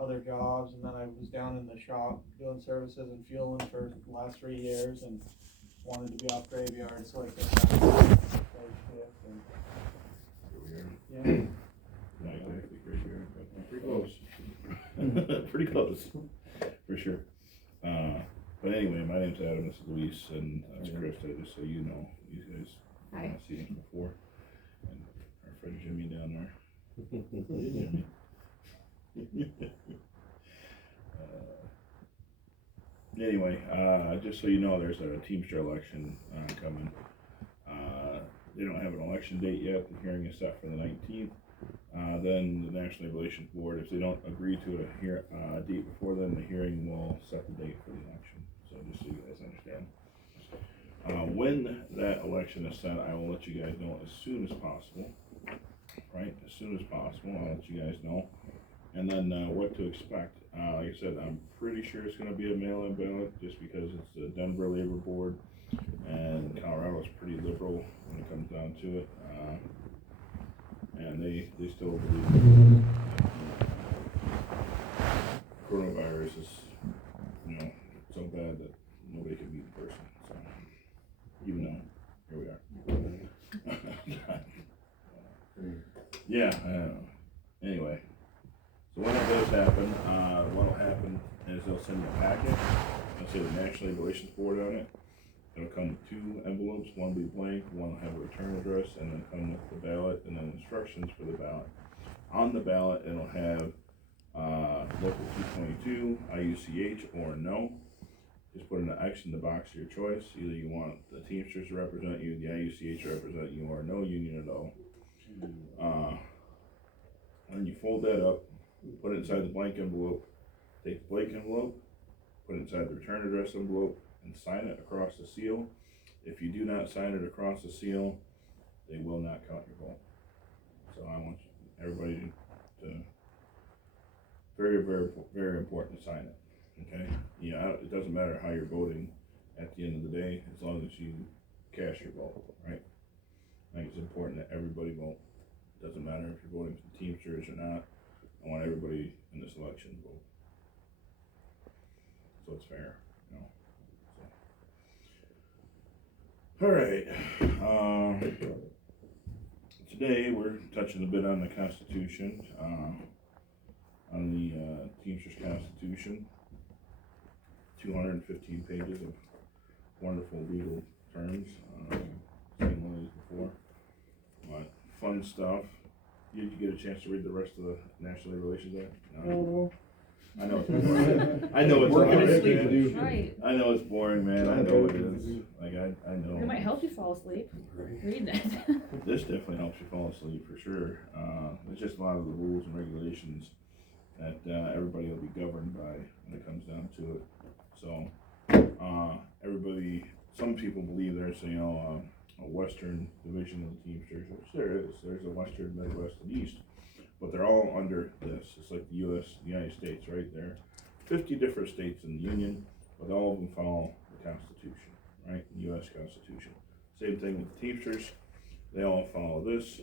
other jobs, and then I was down in the shop doing services and fueling for the last 3 years, and wanted to be off graveyard, so I came back to third shift, and yeah. Not exactly graveyard, but pretty close. Pretty close, for sure. But anyway, my name's Adam, this is Luis, and that's Krista, just so you know. You guys have seen him before. And our friend Jimmy down there. Hey, Jimmy. Anyway, just so you know, there's a Teamster election coming. They don't have an election date yet. The hearing is set for the 19th. Then the National Relations Board, if they don't agree to a date before then, the hearing will set the date for the election. So just so you guys understand. When that election is set, I will let you guys know as soon as possible. Right? As soon as possible, I'll let you guys know. And then what to expect. Like I said, I'm pretty sure it's going to be a mail-in ballot just because it's the Denver Labor Board, and Colorado's pretty liberal when it comes down to it. And they still believe coronavirus is, so bad that nobody can meet in person. So, even though, here we are. Yeah, anyway. So when it does happen, what'll happen is they'll send you a packet. They'll say the National Relations Board on it. It'll come with 2 envelopes, one will be blank, one will have a return address, and then come with the ballot and then instructions for the ballot. On the ballot, it'll have local 222, IUCH, or no. Just put an X in the box of your choice. Either you want the Teamsters to represent you, the IUCH to represent you, or no union at all. And you fold that up, put it inside the blank envelope, take the blank envelope, put it inside the return address envelope, and sign it across the seal. If you do not sign it across the seal, they will not count your vote. So I want everybody to, very, very, very important to sign it. Okay? Yeah, it doesn't matter how you're voting at the end of the day, as long as you cast your vote, right? I think it's important that everybody vote. It doesn't matter if you're voting for the Teamsters or not. I want everybody in this election to vote. So it's fair, So. All right. Today we're touching a bit on the Constitution, on the Teamsters Constitution. 215 pages of wonderful legal terms. Seen one of these before. But fun stuff. Did you get a chance to read the rest of the National Relations Act? No. I know it's boring. I know it's boring. Right. I know it's boring, man. I know it is. Like I know. It might help you fall asleep. Read that. This definitely helps you fall asleep for sure. It's just a lot of the rules and regulations that everybody will be governed by when it comes down to it. So everybody, some people believe there's a Western division of the Teamsters, which there is. There's a Western, Midwest, and East, but they're all under this. It's like the United States, right? There are 50 different states in the Union, but all of them follow the Constitution, right? The U.S. Constitution. Same thing with the Teamsters. They all follow this.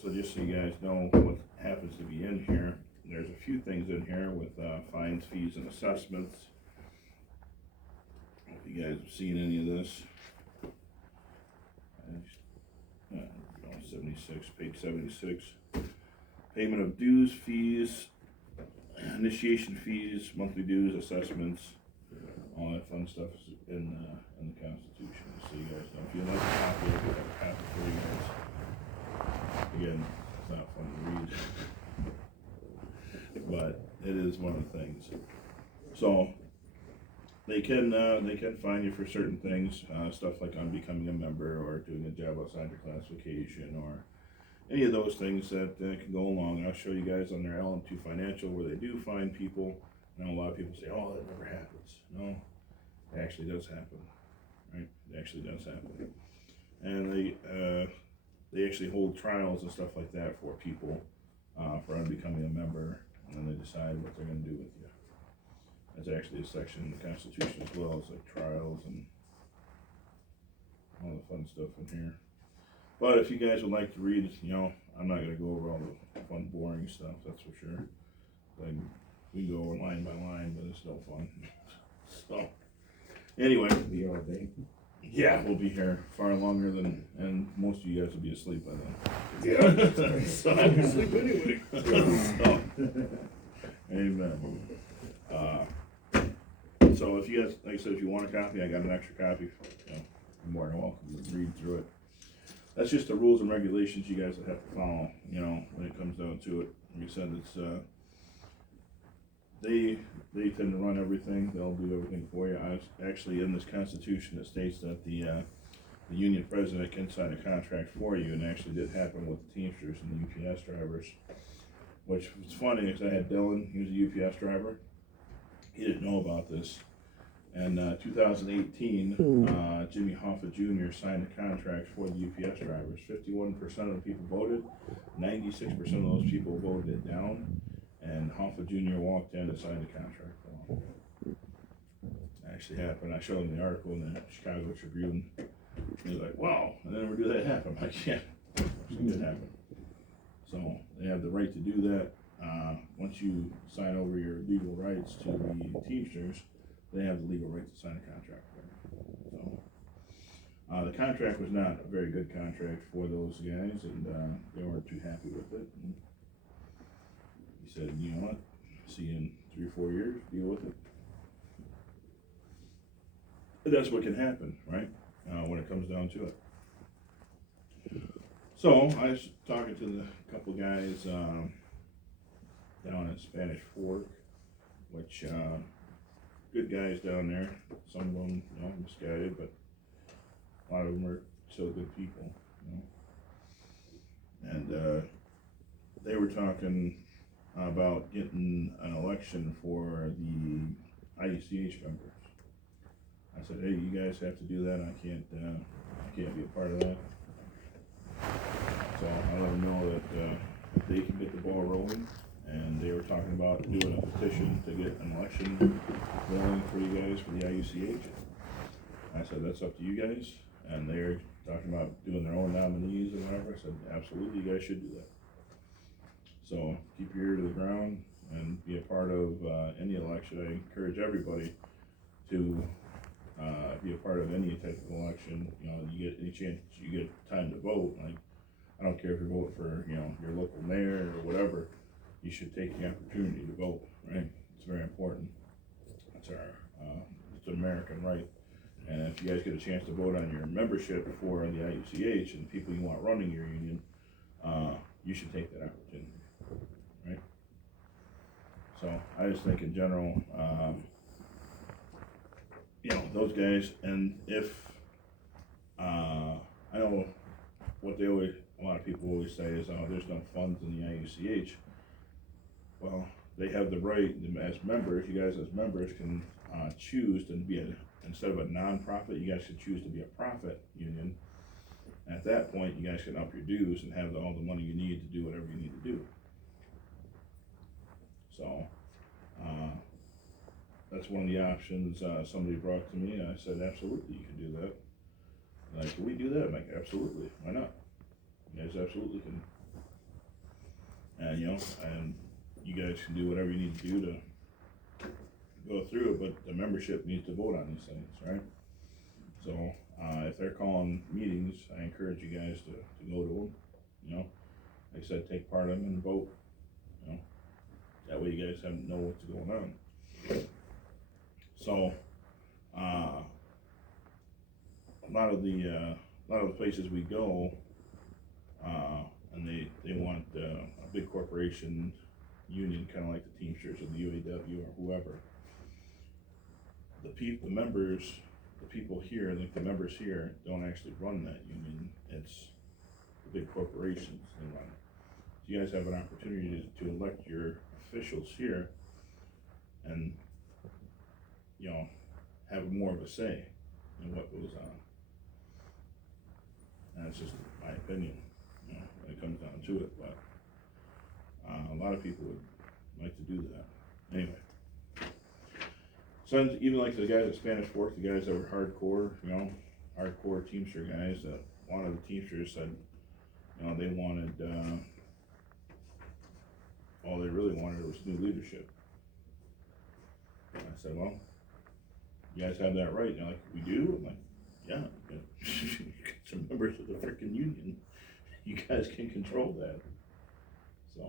So just so you guys know what happens to be in here, there's a few things in here with fines, fees, and assessments. If you guys have seen any of this. 76, page 76. Payment of dues, fees, initiation fees, monthly dues, assessments, all that fun stuff is in the Constitution. So you guys know, if you'd like a copy, I could have a copy for you guys. Again, it's not fun to read, but it is one of the things. So they can fine you for certain things, stuff like on becoming a member or doing a job outside your classification or any of those things that can go along. I'll show you guys on their LM2 Financial where they do fine people. I know a lot of people say, oh, that never happens. No, it actually does happen, right? It actually does happen. And they actually hold trials and stuff like that for people for unbecoming a member, and then they decide what they're going to do with you. That's actually a section in the Constitution as well. It's like trials and all the fun stuff in here. But if you guys would like to read, I'm not gonna go over all the fun, boring stuff, that's for sure. Like, we can go over line by line, but it's no fun. So, anyway. Be all day. Yeah, we'll be here far longer than, and most of you guys will be asleep by then. Yeah. So, I'm asleep anyway. so, amen. So if you guys, like I said, if you want a copy, I got an extra copy. You know, you're more than welcome to read through it. That's just the rules and regulations you guys will have to follow, you know, when it comes down to it. Like I said, it's, they tend to run everything, they'll do everything for you. Actually, in this constitution, it states that the union president can sign a contract for you, and it actually did happen with the Teamsters and the UPS drivers. Which was funny, because I had Dylan, he was a UPS driver. He didn't know about this. And 2018, Jimmy Hoffa Jr. signed a contract for the UPS drivers. 51% of the people voted, 96% of those people voted it down, and Hoffa Jr. walked in and signed a contract for him. It actually happened. I showed him the article in the Chicago Tribune. He was like, wow, I never knew that happened. I'm like, yeah, it did happen. So they have the right to do that. Once you sign over your legal rights to the Teamsters, they have the legal right to sign a contract for you. So the contract was not a very good contract for those guys, and they weren't too happy with it. And he said, you know what, see you in 3 or 4 years, deal with it. And that's what can happen, right, when it comes down to it. So I was talking to the couple guys down in Spanish Fork, which good guys down there. Some of them, you know, misguided, but a lot of them are still good people, you know. And they were talking about getting an election for the IUCH members. I said, hey, you guys have to do that. I can't be a part of that. So I let them know that they can get the ball rolling, and they were talking about doing a petition to get an election going for you guys for the IUCH. I said, that's up to you guys, and they're talking about doing their own nominees or whatever. I said, absolutely, you guys should do that. So keep your ear to the ground and be a part of any election. I encourage everybody to be a part of any type of election. You know, you get any chance you get time to vote. Like, I don't care if you vote for, you know, your local mayor or whatever. You should take the opportunity to vote, right? It's very important. It's it's an American right. And if you guys get a chance to vote on your membership for the IUCH and people you want running your union, you should take that opportunity, right? So I just think in general, you know, those guys, and if, I know what they always, a lot of people always say is, oh, there's no funds in the IUCH. Well, they have the right, as members, you guys as members can choose to be instead of a non-profit, you guys should choose to be a profit union. At that point, you guys can up your dues and have all the money you need to do whatever you need to do. So, that's one of the options somebody brought to me, and I said, absolutely, you can do that. Like, can we do that? I'm like, absolutely, why not? You guys absolutely can. And, you know, and you guys can do whatever you need to do to go through it, but the membership needs to vote on these things, right? So, if they're calling meetings, I encourage you guys to go to them, you know. Like I said, take part in them and vote, you know. That way you guys know what's going on. So, a lot of the places we go, and they want a big corporation union, kind of like the Teamsters or the UAW or whoever. The members, the people here, like the members here, don't actually run that union. It's the big corporations that run it. So you guys have an opportunity to elect your officials here, and, you know, have more of a say in what goes on. And it's just my opinion, you know, when it comes down to it, but a lot of people would like to do that. Anyway, so even like the guys at Spanish Fork, the guys that were hardcore, you know, hardcore Teamster guys, that one of the Teamsters said, you know, they wanted, all they really wanted was new leadership. And I said, well, you guys have that right. And they're like, we do? I'm like, yeah, you guys are members of the frickin' union. You guys can control that. So,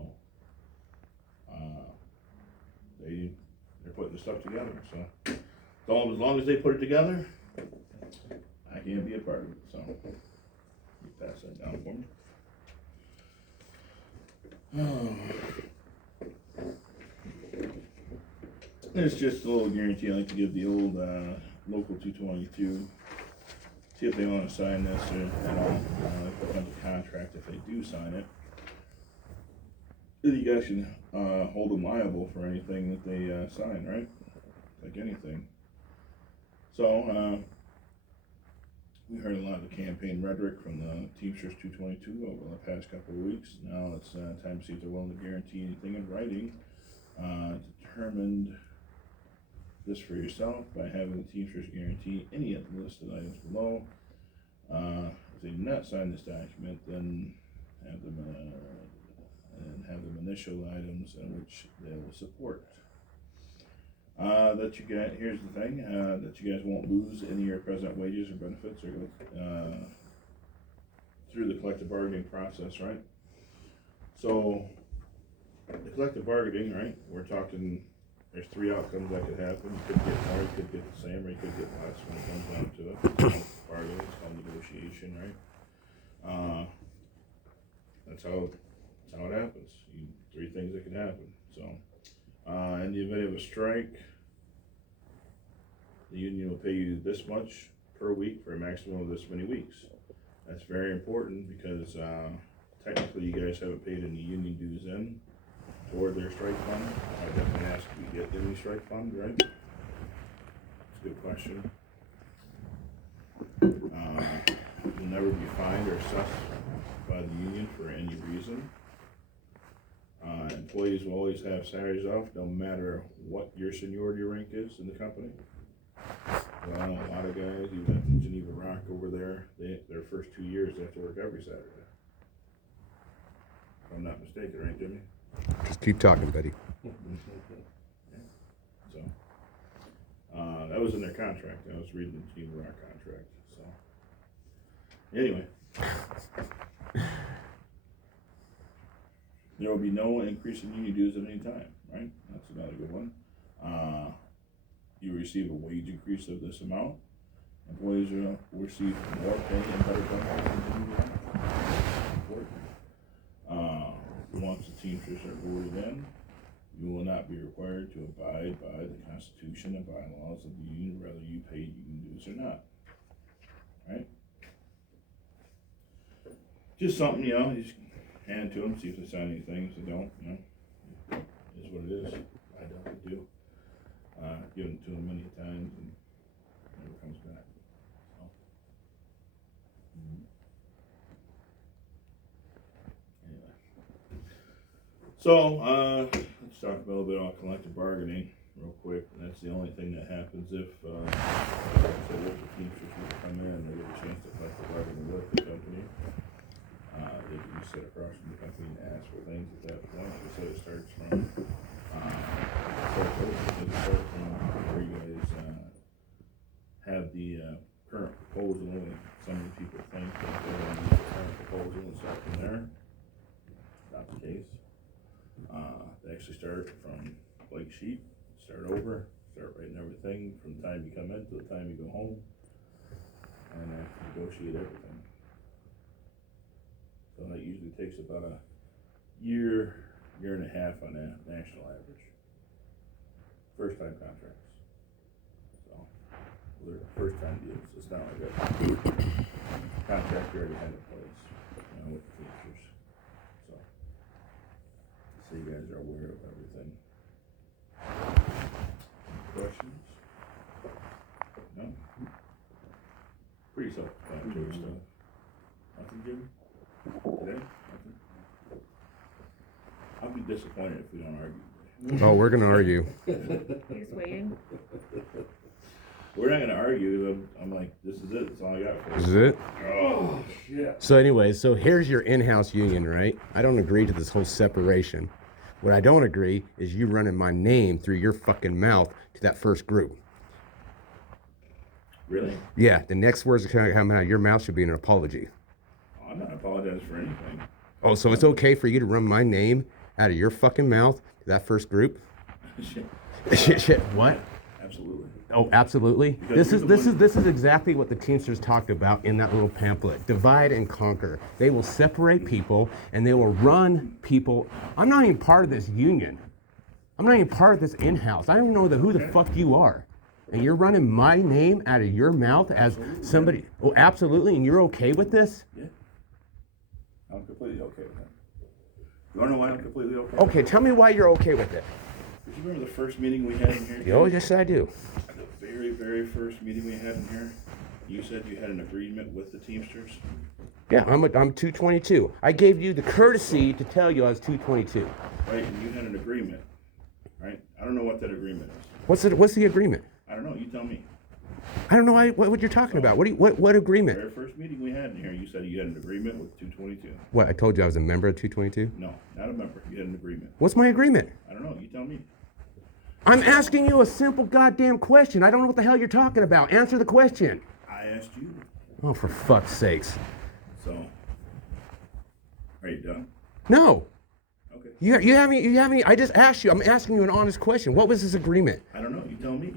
they're putting the stuff together, so. As long as they put it together, I can't be a part of it, so. You pass that down for me. It's just a little guarantee I like to give the old, local 222. See if they wanna sign this or at all, put on the contract if they do sign it. Then you guys can, hold them liable for anything that they, sign, right? Like anything. So, we heard a lot of the campaign rhetoric from the Teamsters 222 over the past couple of weeks. Now it's, time to see if they're willing to guarantee anything in writing. Determined this for yourself by having the Teamsters guarantee any of the listed items below. If they do not sign this document, then have them initial items in which they will support. That you get, here's the thing, that you guys won't lose any of your present wages or benefits or through the collective bargaining process, right? So, the collective bargaining, right, we're talking, there's three outcomes that could happen. You could get more, you could get the same, or you could get less when it comes down to it. It's called bargaining, it's called negotiation, right? That's how it happens. Three things that can happen, so. In the event of a strike, the union will pay you this much per week for a maximum of this many weeks. That's very important because, technically you guys haven't paid any union dues in toward their strike fund. I definitely ask if you get any strike fund, right? It's a good question. You'll never be fined or assessed by the union for any reason. Employees will always have salaries off, no matter what your seniority rank is in the company. Well, I know a lot of guys, even at Geneva Rock over there, their first 2 years, they have to work every Saturday. If I'm not mistaken, right, Jimmy? Just keep talking, Betty. So, that was in their contract. I was reading the Geneva Rock contract, so. Anyway. There will be no increase in union dues at any time, right? That's another good one. You receive a wage increase of this amount. Employees will receive more pay and better benefits. Once the Teamsters are voted in, you will not be required to abide by the Constitution and bylaws of the union, whether you pay union dues or not. Right? Just something, you know, you just hand it to them, see if they sign anything. If they don't, you know, it is what it is. I doubt they do. Given it to them many times and never comes back. So, anyway. So, let's talk a little bit about collective bargaining real quick. That's the only thing that happens if, like I said, if the Teamsters would come in and they get a chance to collective bargain with the company. They can just sit across from the company and ask for things at that point. Like I said, it starts from where you guys have the current proposal, and some of the people think that they're going to use the current proposal and start from there. Not the case. They actually start from blank sheet, start over, start writing everything from the time you come in to the time you go home, and negotiate everything. So that usually takes about a year and a half on a national average. First time contracts. So, they're first time deals. It's not like a contract you already had in place, you know, with the Teamsters. So you guys are aware of everything. Questions? No? Pretty self-explanatory stuff. Nothing, Jimmy? Today? Nothing? I'll be disappointed if we don't argue today. Oh, we're gonna argue. He's waiting. we're not gonna argue. I'm like, this is it. That's all I got for This you. is it? Oh, shit. So anyways, so here's your in-house union, right? I don't agree to this whole separation. What I don't agree is you running my name through your fucking mouth to that first group. Really? Yeah, the next words that come out of your mouth should be an apology. Oh, I'm not apologizing for anything. Oh, so it's okay for you to run my name out of your fucking mouth to that first group? Shit. Shit, what? Absolutely. Oh, absolutely. Because This is exactly what the Teamsters talked about in that little pamphlet. Divide and conquer. They will separate people and they will run people. I'm not even part of this union. I'm not even part of this in-house. I don't even know who the fuck you are. And you're running my name out of your mouth as somebody. Oh, absolutely. And you're okay with this? Yeah. I'm completely okay with that. You wanna know why I'm completely okay? Okay, tell me why you're okay with it. Do you remember the first meeting we had in here? Oh, yes, I do. The very, very first meeting we had in here, you said you had an agreement with the Teamsters? Yeah, I'm 222. I gave you the courtesy to tell you I was 222. Right, and you had an agreement, right? I don't know what that agreement is. What's the agreement? I don't know, you tell me. I don't know what you're talking about. What The agreement? very first meeting we had in here, you said you had an agreement with 222. What, I told you I was a member of 222? No, not a member, you had an agreement. What's my agreement? I don't know, you tell me. I'm asking you a simple goddamn question. I don't know what the hell you're talking about. Answer the question. I asked you, Oh, for fuck's sakes. so, are you done? No. Okay. You haven't, I just asked you. I'm asking you an honest question. What was this agreement? I don't know, you tell me.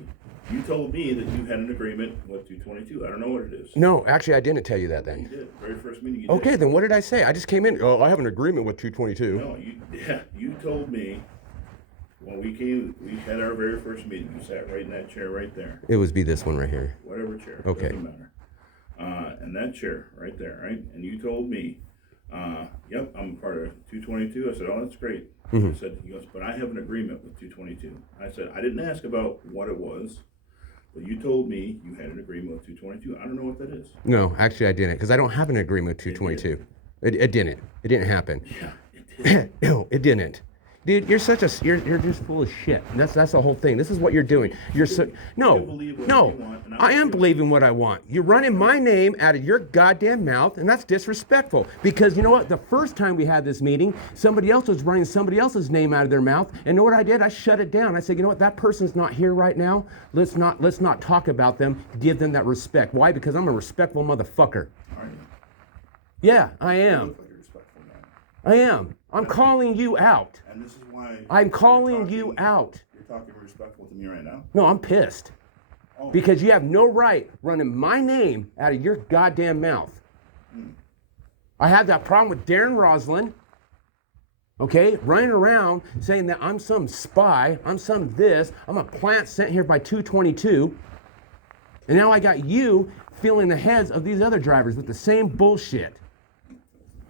You told me that you had an agreement with 222, I don't know what it is. No, actually, I didn't tell you that You then. did, very first meeting you did. Okay, then what did I say? I just came in. Oh, I have an agreement with 222. No, you told me when we had our very first meeting, you sat right in that chair right there, It was be this one right here. whatever chair, Okay. doesn't matter. And that chair right there, right? And you told me, yep, I'm part of 222. I said, oh, that's great. Mm-hmm. I said, he goes, but I have an agreement with 222. I said, I didn't ask about what it was, but you told me you had an agreement with 222. I don't know what that is. No, actually, I didn't, because I don't have an agreement with 222. It didn't. It didn't happen. Yeah, it did. No, it didn't. Dude, you're just full of shit. And that's the whole thing. This is what you're doing. You're so no, believe what no. you want, and I am believing what I want. You're running my name out of your goddamn mouth, and that's disrespectful. Because you know what? The first time we had this meeting, somebody else was running somebody else's name out of their mouth, and you know what I did? I shut it down. I said, you know what? That person's not here right now. Let's not talk about them. Give them that respect. Why? Because I'm a respectful motherfucker. Are you? Yeah, I You am. look like a respectful man. I am. I'm calling you out. And this is why I'm you're calling you talking- out. You're talking respectful to me right now. No, I'm pissed. Oh, Because you have no right running my name out of your goddamn mouth. I had that problem with Darren Roslin, okay, running around saying that I'm some spy, I'm some this, I'm a plant sent here by 222. And now I got you filling the heads of these other drivers with the same bullshit.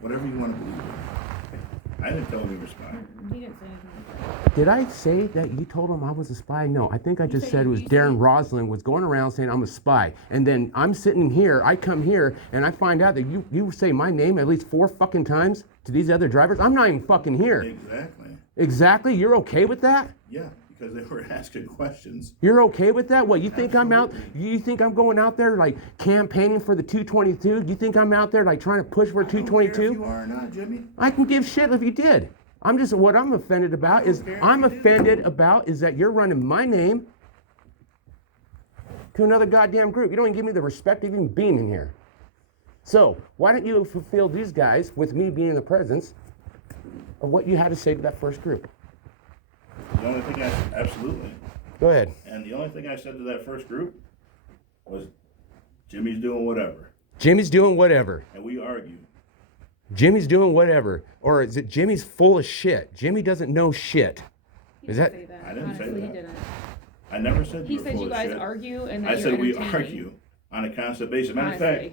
whatever you want to believe in. I didn't tell him you were spying. He didn't say anything like that. Did I say that you told him I was a spy? No, I think I just said it was Darren Roslin was going around saying I'm a spy. And then I'm sitting here, I come here, and I find out that you say my name at least 4 fucking times to these other drivers. I'm not even fucking here. Exactly. Exactly? You're okay with that? Yeah, because they were asking questions. You're okay with that? What, you think I'm out, you think I'm going out there like campaigning for the 222? You think I'm out there like trying to push for I don't care 222? if you are or not, Jimmy. I can give shit if you did. What I'm offended about is that you're running my name to another goddamn group. You don't even give me the respect of even being in here. So why don't you fulfill these guys with me being in the presence of what you had to say to that first group? The only thing absolutely. Go ahead. And the only thing I said to that first group was, Jimmy's doing whatever. Jimmy's doing whatever. And we argued. Jimmy's doing whatever. Or is it Jimmy's full of shit? Jimmy doesn't know shit. He Is didn't that- say that? I didn't say Honestly, that. He didn't. I never said He you were said full you of guys shit. argue and that I you're said we entertaining. argue on a constant basis. Matter of fact,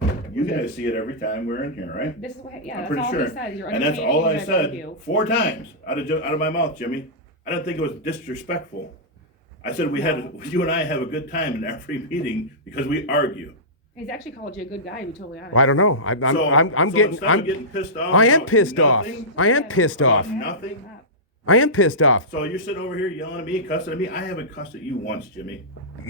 Honestly. you guys see it every time we're in here, right? This is what, yeah, I'm that's pretty all sure. he said. You're And that's entertaining all and I you guys said argue. 4 times out of my mouth, Jimmy. I don't think it was disrespectful. I said you and I have a good time in every meeting because we argue. He's actually called you a good guy, to be totally honest. Well, I don't know. So instead of getting pissed off. I am about pissed off. nothing, I am pissed about off. Nothing. I am pissed off. So you're sitting over here yelling at me, cussing at me. I haven't cussed at you once, Jimmy.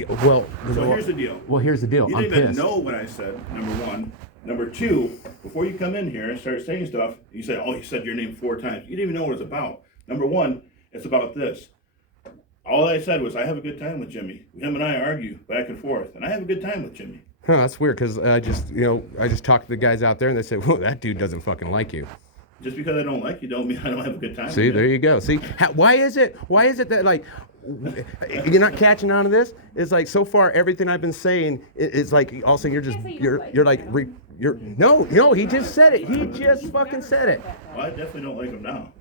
Well, So here's the deal. Well, here's the deal. You I'm didn't even pissed. know what I said, number one. Number two, before you come in here and start saying stuff, you say, oh, you said your name 4 times. You didn't even know what it's about. Number one, it's about this. All I said was, I have a good time with Jimmy. Him and I argue back and forth, and I have a good time with Jimmy. Huh, that's weird because I just talked to the guys out there and they said, "Whoa, that dude doesn't fucking like you." Just because I don't like you, don't mean I don't have a good time. See, with there you. you go. See, why is it that like you're not catching on to this? It's like so far everything I've been saying is like all of a sudden you're just Can't say you don't you're like like him. you're no he just said it. He just fucking said it. Well, I definitely don't like him now.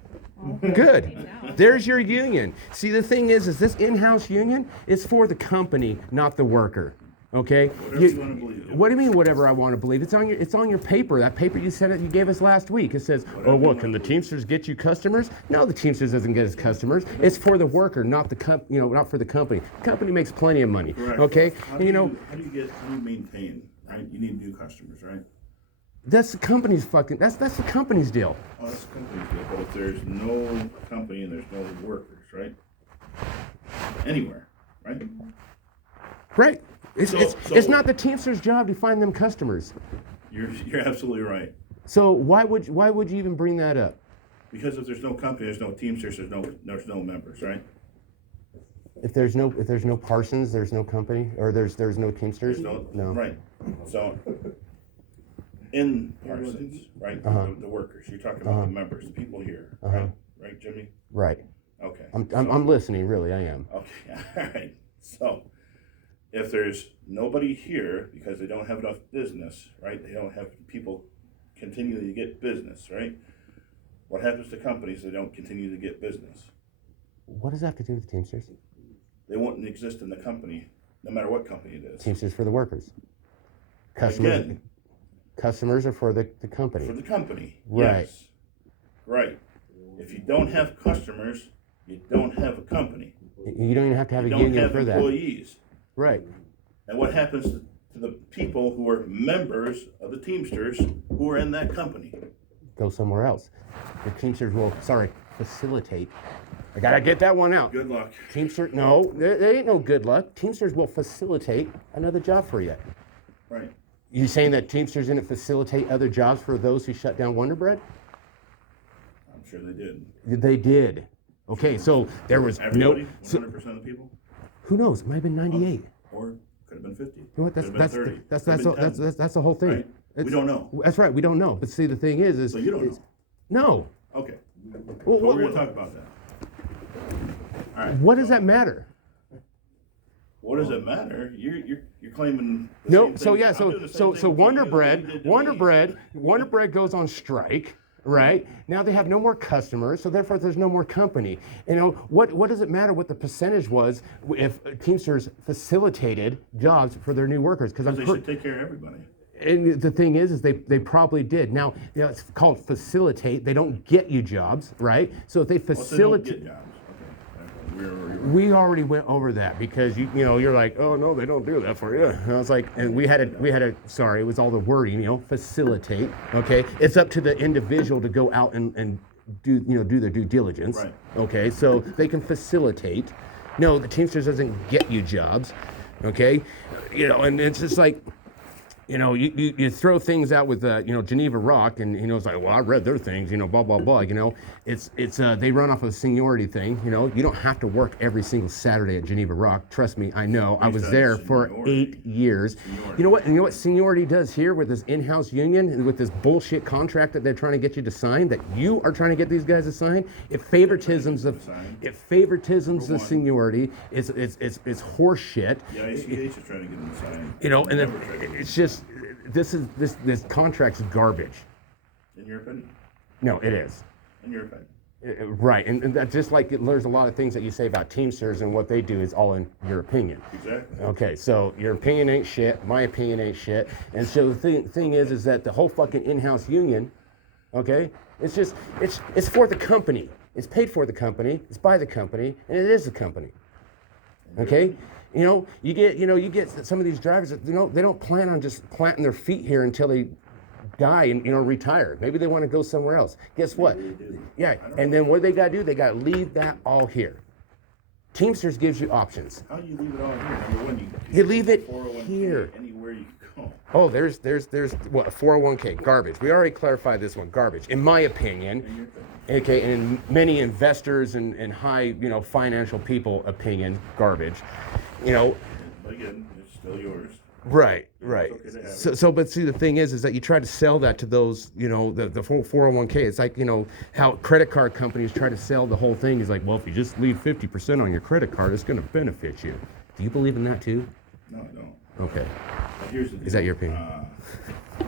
Good. There's your union. See, the thing is this in-house union is for the company, not the worker. Okay. Whatever you want to believe. What do you mean, whatever I want to believe? It's on your paper. That paper you said you gave us last week. It says, "Oh, what can the Teamsters get you customers?" No, the Teamsters doesn't get us customers. It's for the worker, not the not for the company. The company makes plenty of money. Correct. Okay. How And, do you maintain? Right. You need new customers, right? that's the company's fucking. That's the company's deal. Oh, that's the company's deal. But if there's no company and there's no workers, right? Anywhere, right? Right. It's So- it's not the Teamsters' job to find them customers. You're absolutely right. So why would you even bring that up? Because if there's no company, there's no Teamsters, there's no members, right? If there's no Parsons, there's no company, or there's no Teamsters. There's No. Right. So in Parsons, right? Uh-huh. The workers. You're talking about the members, the people here, Uh-huh. right? Right, Jimmy? Right. Okay. I'm listening. Really, I am. Okay. All right. So if there's nobody here because they don't have enough business, right? They don't have people continually to get business, right? What happens to companies that don't continue to get business? What does that have to do with Teamsters? They won't exist in the company, no matter what company it is. Teamsters for the workers. Customers. Again, Customers are for the company. for the company. Right. Yes. Right. If you don't have customers, you don't have a company. You don't even have to have You a don't union have for that. employees. Right. And what happens to the people who are members of the Teamsters who are in that company? Go somewhere else. The Teamsters will, facilitate. I gotta get that one out. Good luck. Teamsters, no, there ain't no good luck. Teamsters will facilitate another job for you. Right. You saying that Teamsters didn't facilitate other jobs for those who shut down Wonder Bread? I'm sure they did. They did. Okay, so there was Everybody? no. So, 100% of the people? who knows? It might have been 98. Or could have been 50. You know what? Could have been 30. That's Could have been 10. that's the whole thing. Right. We don't know. That's right. We don't know. But see, the thing is So you don't know. no. Okay. Well, So we're going to talk about that. All right. what does that matter? What does it matter? You're claiming the No. same So thing- yeah. I'm So doing the same so thing so to Wonder you Bread, that you did to Wonder me. Bread, Wonder Bread goes on strike. Right now they have no more customers, so therefore there's no more company. You know what does it matter what the percentage was if Teamsters facilitated jobs for their new workers? Because They should take care of everybody. And the thing is they probably did. Now, it's called facilitate. They don't get you jobs, right? So if they Well, so they don't facilitate, get jobs. Okay. we already went over that because you're like, oh no, they don't do that for you. And I was like, and we had a sorry, it was all the wording, facilitate. Okay, it's up to the individual to go out and do their due diligence. Right. Okay, so they can facilitate. No, the Teamsters doesn't get you jobs. Okay, and it's just like. You throw things out with Geneva Rock, and it's like, well, I read their things, blah blah blah. It's they run off of a seniority thing. You don't have to work every single Saturday at Geneva Rock. Trust me, I know. I was said there for seniority. 8 years. Seniority. You know what seniority does here with this in-house union and with this bullshit contract that they're trying to get you to sign, that you are trying to get these guys to sign. It favoritisms the seniority. It's horse shit. Yeah, ACH is trying to get them to sign. And then Never tried to get it's just this contract's garbage. In your opinion? No, it is. In your opinion? Right, and that just like there's a lot of things that you say about Teamsters and what they do is all in your opinion. Exactly. Okay, so your opinion ain't shit, my opinion ain't shit, and so the thing is that the whole fucking in-house union, okay, it's for the company, it's paid for the company, it's by the company, and it is the company. Okay. You get some of these drivers that they don't plan on just planting their feet here until they die and retire. Maybe they want to go somewhere else. Guess what? Maybe they do. Yeah, and then what they got to do? They got to leave that all here. Teamsters gives you options. How do you leave it all here? Number one, You leave it 401k here. Anywhere you go. Oh, there's what, a 401k, garbage. We already clarified this one, garbage. In my opinion, And you're thinking, okay, and in many investors and high, financial people opinion, garbage. but again, it's still yours. Right. okay to have So, but see, the thing is that you try to sell that to those, the 401k. It's like, how credit card companies try to sell the whole thing. Is like, well, if you just leave 50% on your credit card, it's going to benefit you. Do you believe in that too? No, I don't. Okay. But here's the deal. Is that your opinion?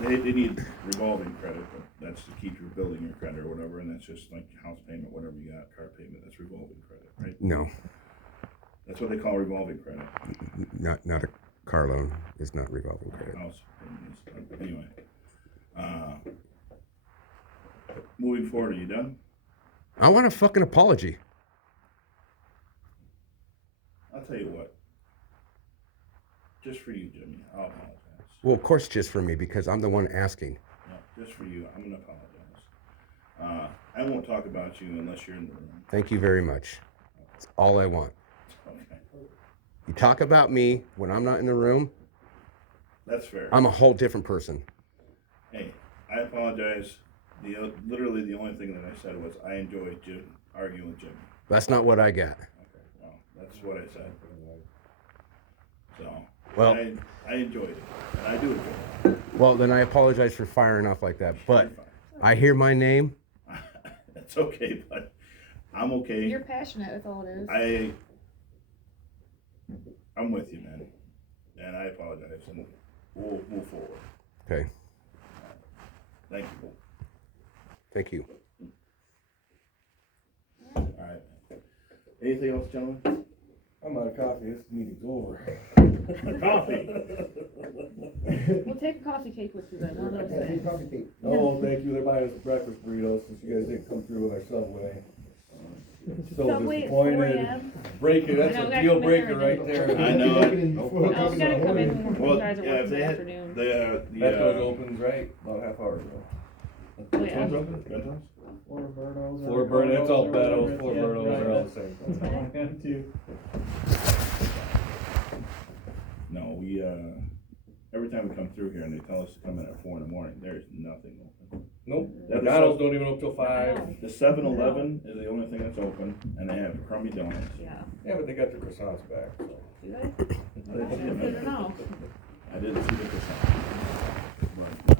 They need revolving credit, but that's to keep your building your credit or whatever, and that's just like house payment, whatever you got, car payment, that's revolving credit, right? No, That's what they call revolving credit. not a car loan. It's not revolving credit. House payment is, anyway. Moving forward, are you done? I want a fucking apology. I'll tell you what. Just for you, Jimmy, I'll apologize. Well, of course, just for me because I'm the one asking. No, just for you, I'm gonna apologize. I won't talk about you unless you're in the room. Thank you very much. That's all I want. Okay, You talk about me when I'm not in the room, that's fair. I'm a whole different person. Hey, I apologize. Literally the only thing that I said was I enjoyed arguing with Jimmy. That's not what I got. Okay, well, that's what I said. So, Well- I enjoyed it, and I do enjoy it. Well, then I apologize for firing off like that. But You're fine. I hear my name. That's okay, but I'm okay. You're passionate, that's all it is. I'm with you, man, and I apologize, and we'll move forward. Okay. Thank you. Thank you. All right. Anything else, gentlemen? I'm out of coffee, this meeting's over. Coffee. We'll take a coffee cake with you then, no, no, say. Oh, thank you, they're buying us breakfast burritos since you guys didn't come through with our Subway. So Subway at 4 disappointed. a.m. Break it, that's I know, we a gotta deal come in breaker there right and there. I know. Oh, we gotta come in when Well, you guys are yeah, working if in they the had afternoon. That door opens, right, about a half hour ago. Oh, yeah. Phone's open? Bedtime's? Floor Burn, it's all Bertos, Betos, floor Bertos are all the same. That's all I am too. No, we, every time we come through here and they tell us to come in at 4 a.m, there's nothing open. Nope, That's McDonald's so- don't even open till 5. The 7-Eleven is the only thing that's open, and they have crummy donuts. Yeah, Yeah, but they got their croissants back, so. do they? I didn't see Good to them. know. I didn't see the croissant. But